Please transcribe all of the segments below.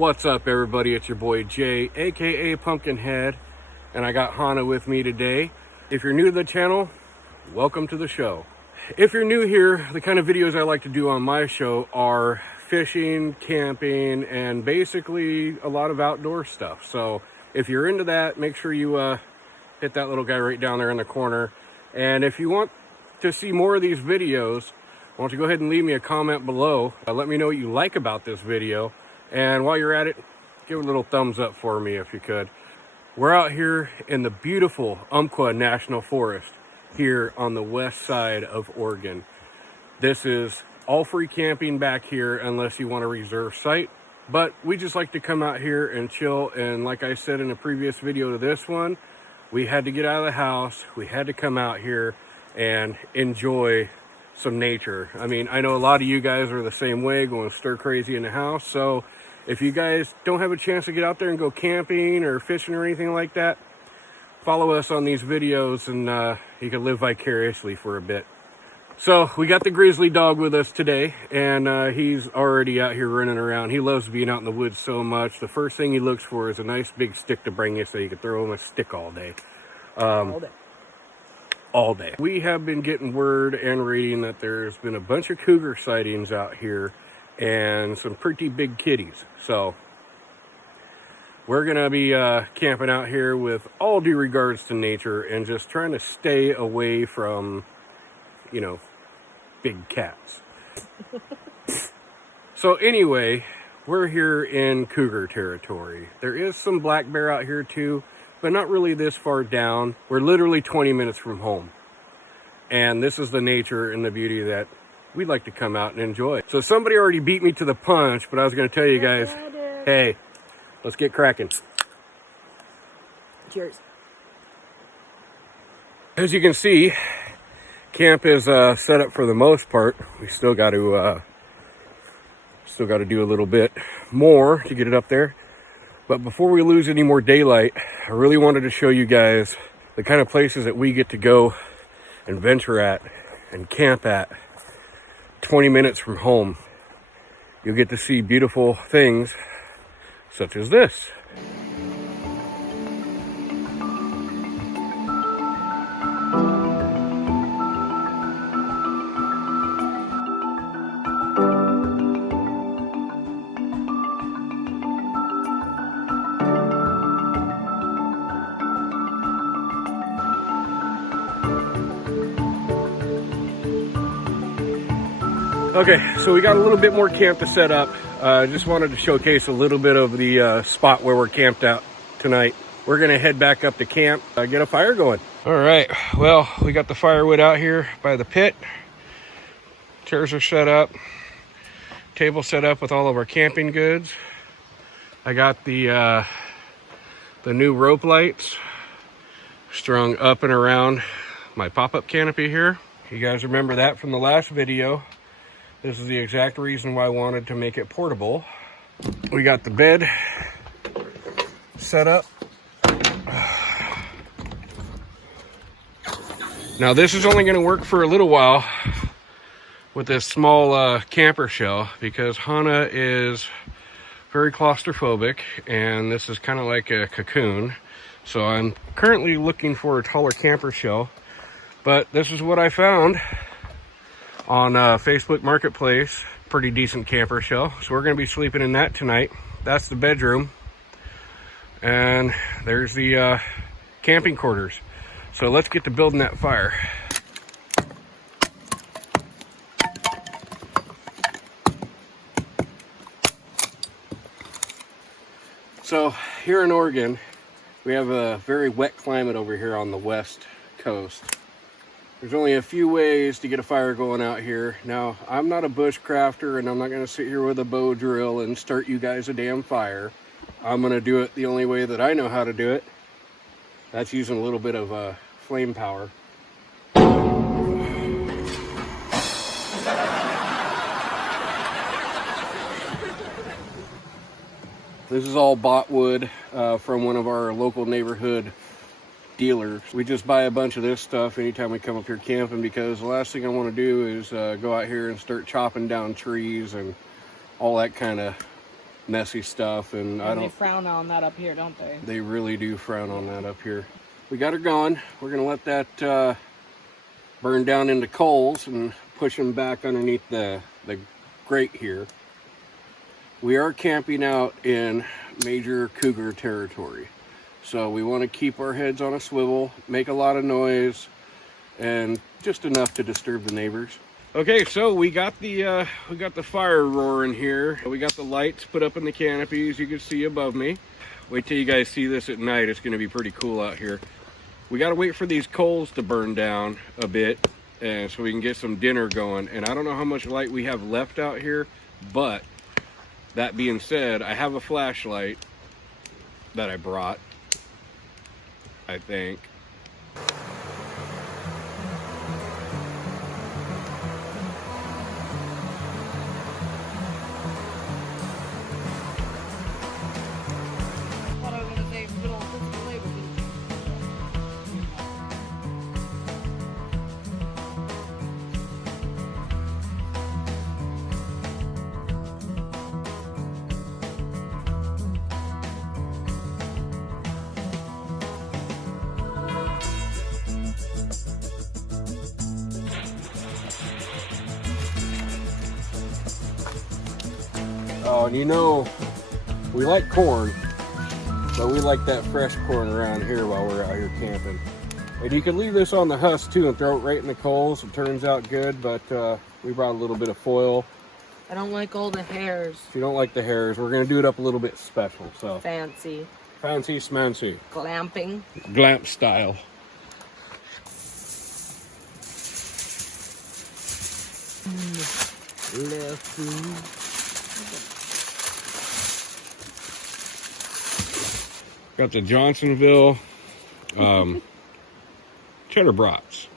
What's up, everybody? It's your boy Jay, aka Pumpkinhead, and I got Hannah with me today. If you're new to the channel, welcome to the show. If you're new here, the kind of videos I like to do on my show are fishing, camping, and basically a lot of outdoor stuff. So if you're into that, make sure you hit that little guy right down there in the corner. And if you want to see more of these videos, why don't you go ahead and leave me a comment below. Let me know what you like about this video. And while you're at it, give a little thumbs up for me if you could. We're out here in the beautiful Umpqua National Forest here on the west side of Oregon. This is all free camping back here unless you want a reserve site. But we just like to come out here and chill. And like I said in a previous video to this one, we had to get out of the house. We had to come out here and enjoy some nature. I mean, I know a lot of you guys are the same way, going stir crazy in the house. So if you guys don't have a chance to get out there and go camping or fishing or anything like that, follow us on these videos and you can live vicariously for a bit. So we got the grizzly dog with us today, and he's already out here running around. He loves being out in the woods so much. The first thing he looks for is a nice big stick to bring you so you can throw him a stick all day. All day. We have been getting word and reading that there's been a bunch of cougar sightings out here and some pretty big kitties. So we're gonna be camping out here with all due regards to nature and just trying to stay away from, you know, big cats. So anyway, we're here in cougar territory. There is some black bear out here too, but not really this far down. We're literally 20 minutes from home. And this is the nature and the beauty that we'd like to come out and enjoy. So somebody already beat me to the punch, but I was going to tell you guys, hey, let's get cracking. Cheers. As you can see, camp is set up for the most part. We still got to do a little bit more to get it up there. But before we lose any more daylight, I really wanted to show you guys the kind of places that we get to go and venture at and camp at 20 minutes from home. You'll get to see beautiful things such as this. Okay, so we got a little bit more camp to set up. Just wanted to showcase a little bit of the spot where we're camped out tonight. We're gonna head back up to camp, get a fire going. All right, well, we got the firewood out here by the pit. Chairs are set up, table set up with all of our camping goods. I got the new rope lights strung up and around my pop-up canopy here. You guys remember that from the last video. This is the exact reason why I wanted to make it portable. We got the bed set up. Now this is only gonna work for a little while with this small camper shell because Hannah is very claustrophobic and this is kind of like a cocoon. So I'm currently looking for a taller camper shell, but this is what I found on Facebook Marketplace. Pretty decent camper shell. So we're gonna be sleeping in that tonight. That's the bedroom. And there's the camping quarters. So let's get to building that fire. So here in Oregon, we have a very wet climate over here on the west coast. There's only a few ways to get a fire going out here. Now, I'm not a bushcrafter and I'm not gonna sit here with a bow drill and start you guys a damn fire. I'm gonna do it the only way that I know how to do it. That's using a little bit of flame power. This is all bought wood from one of our local neighborhood dealers. We just buy a bunch of this stuff anytime we come up here camping, because the last thing I want to do is go out here and start chopping down trees and all that kind of messy stuff, and I don't. They frown on that up here, don't they? They really do frown on that up here. We got her going. We're gonna let that burn down into coals and push them back underneath the grate here. We are camping out in major cougar territory, so we want to keep our heads on a swivel, make a lot of noise, and just enough to disturb the neighbors. Okay, so we got the fire roaring here. We got the lights put up in the canopies you can see above me. Wait till you guys see this at night. It's going to be pretty cool out here. We got to wait for these coals to burn down a bit, and so we can get some dinner going. And I don't know how much light we have left out here, but that being said, I have a flashlight that I brought, I think. Oh, and you know, we like corn, but we like that fresh corn around here while we're out here camping. And you can leave this on the husk too and throw it right in the coals. It turns out good, but we brought a little bit of foil. I don't like all the hairs. If you don't like the hairs, we're gonna do it up a little bit special. So fancy. Fancy smancy. Glamping. Glamp style. Got the Johnsonville cheddar brats.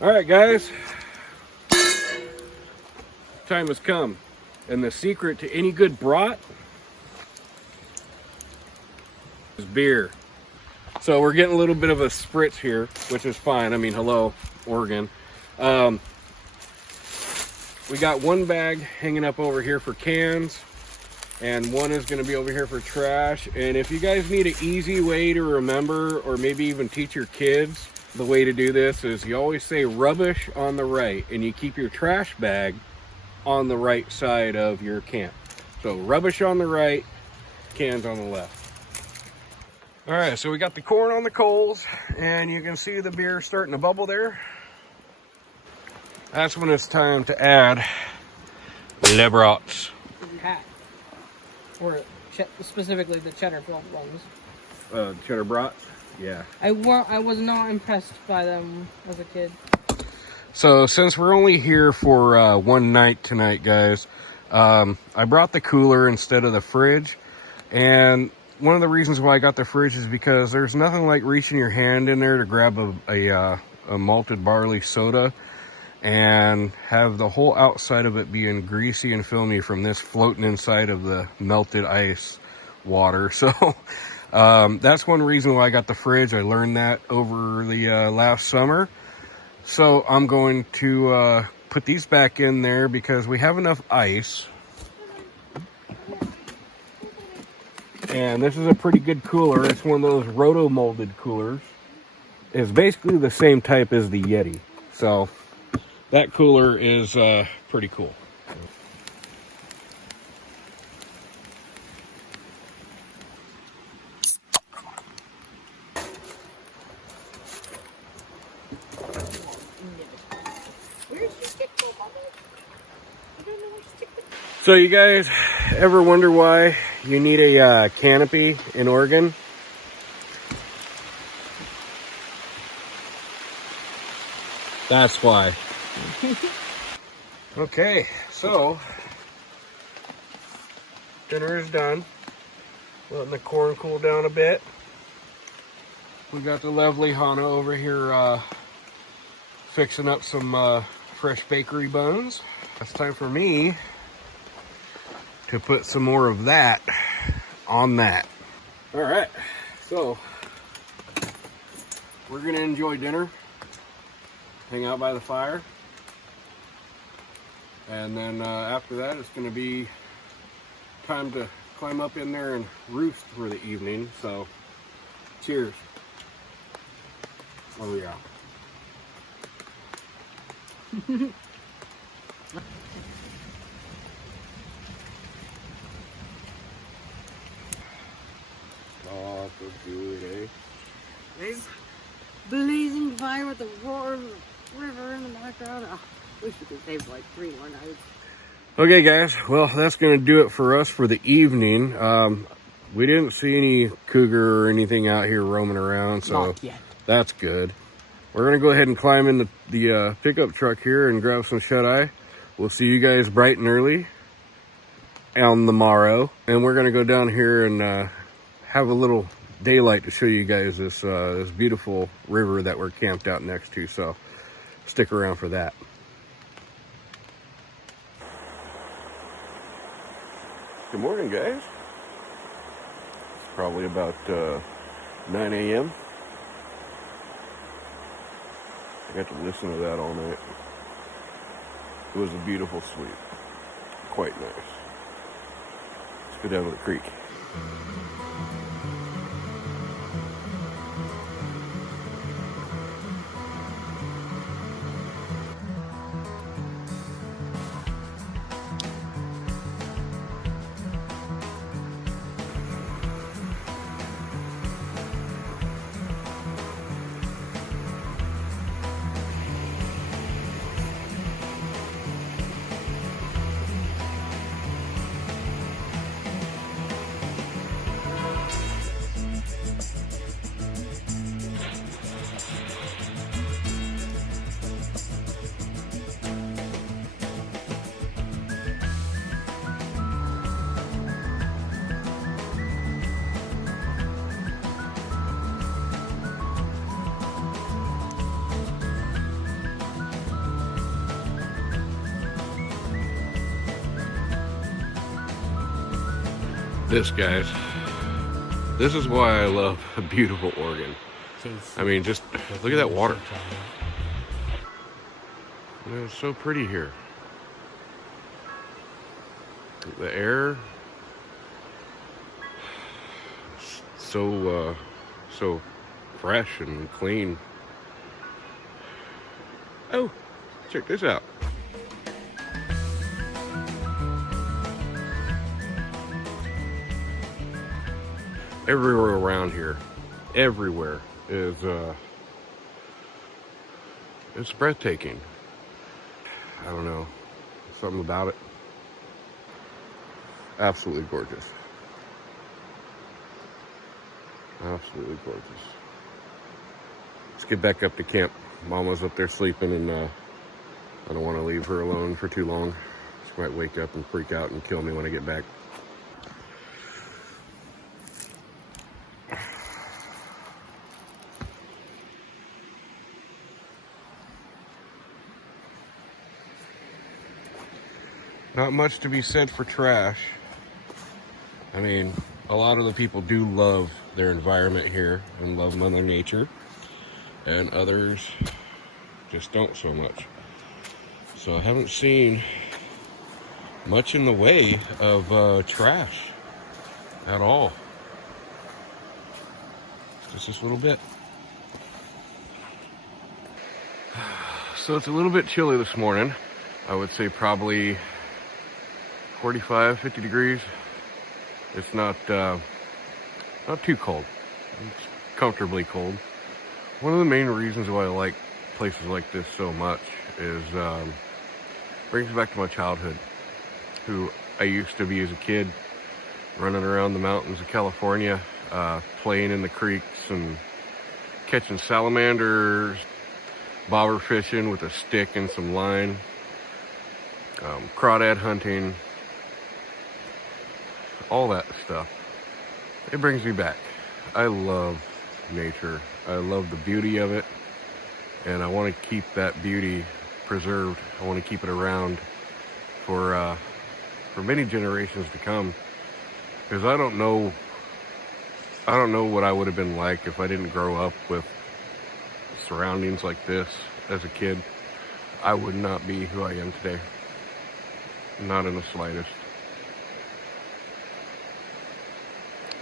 All right, guys. Time has come. And the secret to any good brat is beer. So we're getting a little bit of a spritz here, which is fine. I mean, hello, Oregon. We got one bag hanging up over here for cans, and one is going to be over here for trash. And if you guys need an easy way to remember, or maybe even teach your kids, the way to do this is you always say rubbish on the right, and you keep your trash bag on the right side of your camp. So rubbish on the right, cans on the left. All right, so we got the corn on the coals, and you can see the beer starting to bubble there. That's when it's time to add le brats. Or specifically the cheddar ones. Cheddar brats? Yeah. I was not impressed by them as a kid. So since we're only here for one night tonight, guys, I brought the cooler instead of the fridge. And one of the reasons why I got the fridge is because there's nothing like reaching your hand in there to grab a malted barley soda and have the whole outside of it being greasy and filmy from this floating inside of the melted ice water. So that's one reason why I got the fridge. I learned that over the last summer. So I'm going to put these back in there because we have enough ice. And this is a pretty good cooler. It's one of those roto-molded coolers. It's basically the same type as the Yeti. So that cooler is pretty cool. So you guys ever wonder why you need a canopy in Oregon? That's why. Okay, so dinner is done. Letting the corn cool down a bit. We got the lovely Hannah over here fixing up some fresh bakery buns. It's time for me to put some more of that on that. All right, so we're gonna enjoy dinner, hang out by the fire, and then after that it's gonna be time to climb up in there and roost for the evening. So, cheers. Oh yeah. Oh, so good, eh? There's blazing fire with the roar of the river in the background. Oh, wish we could save like 3 more nights. Okay, guys. Well, that's going to do it for us for the evening. We didn't see any cougar or anything out here roaming around, so Not yet. That's good. We're going to go ahead and climb in the pickup truck here and grab some shut-eye. We'll see you guys bright and early on the morrow. And we're going to go down here and have a little daylight to show you guys this beautiful river that we're camped out next to. So stick around for that. Good morning, guys. Probably about 9 a.m. I got to listen to that all night. It was a beautiful sleep. Quite nice. Let's go down to the creek. This, guys, this is why I love a beautiful Oregon. I mean, just look at that water. It's so pretty here. The air, so fresh and clean. Oh, check this out. Everywhere around here, everywhere is it's breathtaking. I don't know, something about it. Absolutely gorgeous. Absolutely gorgeous. Let's get back up to camp. Mama's up there sleeping, and I don't want to leave her alone for too long. She might wake up and freak out and kill me when I get back. Not much to be said for trash. I mean, a lot of the people do love their environment here and love Mother Nature, and others just don't so much. So I haven't seen much in the way of trash at all. Just this little bit. So it's a little bit chilly this morning. I would say probably 45, 50 degrees. It's not too cold. It's comfortably cold. One of the main reasons why I like places like this so much is brings me back to my childhood, who I used to be as a kid, running around the mountains of California, playing in the creeks and catching salamanders, bobber fishing with a stick and some line, crawdad hunting, all that stuff. It brings me back. I love nature. I love the beauty of it, and I want to keep that beauty preserved. I want to keep it around for many generations to come, because I don't know what I would have been like if I didn't grow up with surroundings like this as a kid. I would not be who I am today. Not in the slightest.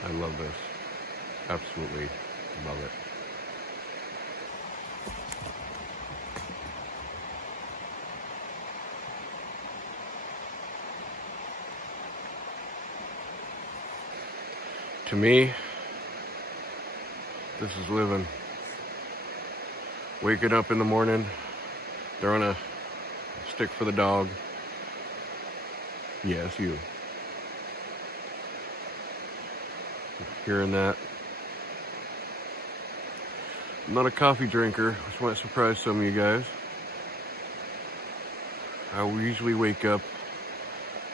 I love this. Absolutely love it. To me, this is living. Waking up in the morning, throwing a stick for the dog. Yes, you. Hearing that. I'm not a coffee drinker, which might surprise some of you guys. I usually wake up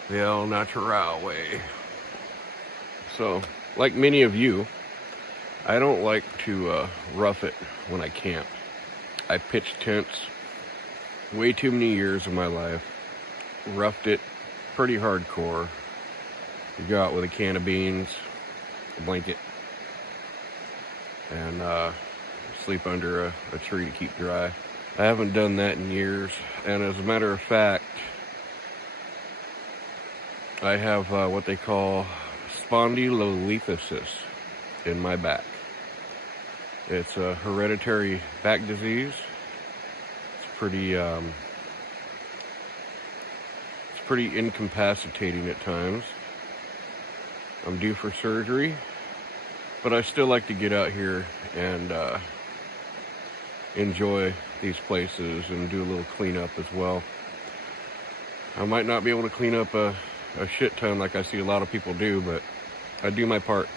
the El Natural way. So, like many of you, I don't like to rough it when I camp. I pitched tents way too many years of my life. Roughed it pretty hardcore. You go out with a can of beans, a blanket, and sleep under a tree to keep dry. I haven't done that in years, and as a matter of fact, I have what they call spondylolisthesis in my back. It's a hereditary back disease. It's pretty incapacitating at times. I'm due for surgery, but I still like to get out here and enjoy these places and do a little cleanup as well. I might not be able to clean up a shit ton like I see a lot of people do, but I do my part.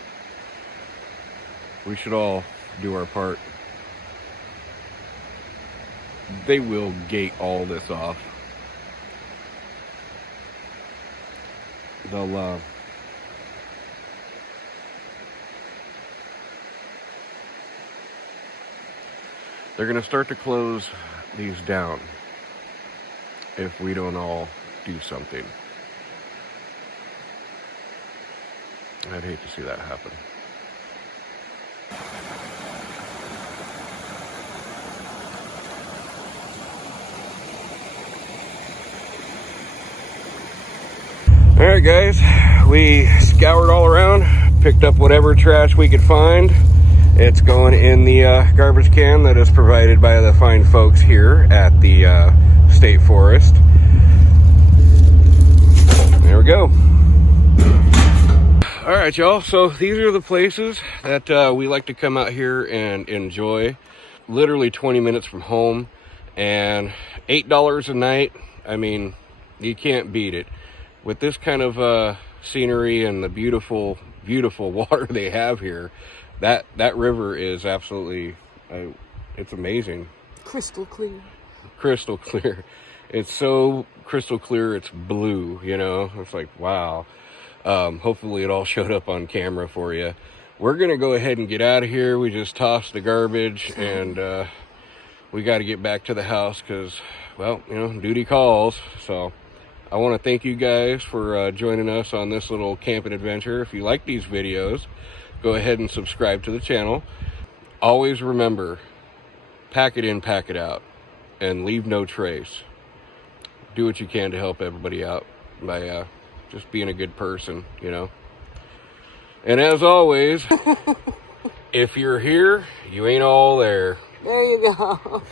We should all do our part. They will gate all this off. They'll they're gonna start to close these down if we don't all do something. I'd hate to see that happen. All right, guys, we scoured all around, picked up whatever trash we could find. It's going in the garbage can that is provided by the fine folks here at the State Forest. There we go. All right, y'all, so these are the places that we like to come out here and enjoy. Literally 20 minutes from home, and $8 a night. I mean, you can't beat it. With this kind of scenery and the beautiful, beautiful water they have here, that river is absolutely, it's amazing. Crystal clear. Crystal clear. It's so crystal clear, it's blue, you know? It's like, wow. Hopefully it all showed up on camera for you. We're going to go ahead and get out of here. We just tossed the garbage, and we got to get back to the house because, well, you know, duty calls. So I want to thank you guys for joining us on this little camping adventure. If you like these videos, go ahead and subscribe to the channel. Always remember, pack it in, pack it out, and leave no trace. Do what you can to help everybody out by just being a good person, you know. And as always, if you're here, you ain't all there. There you go.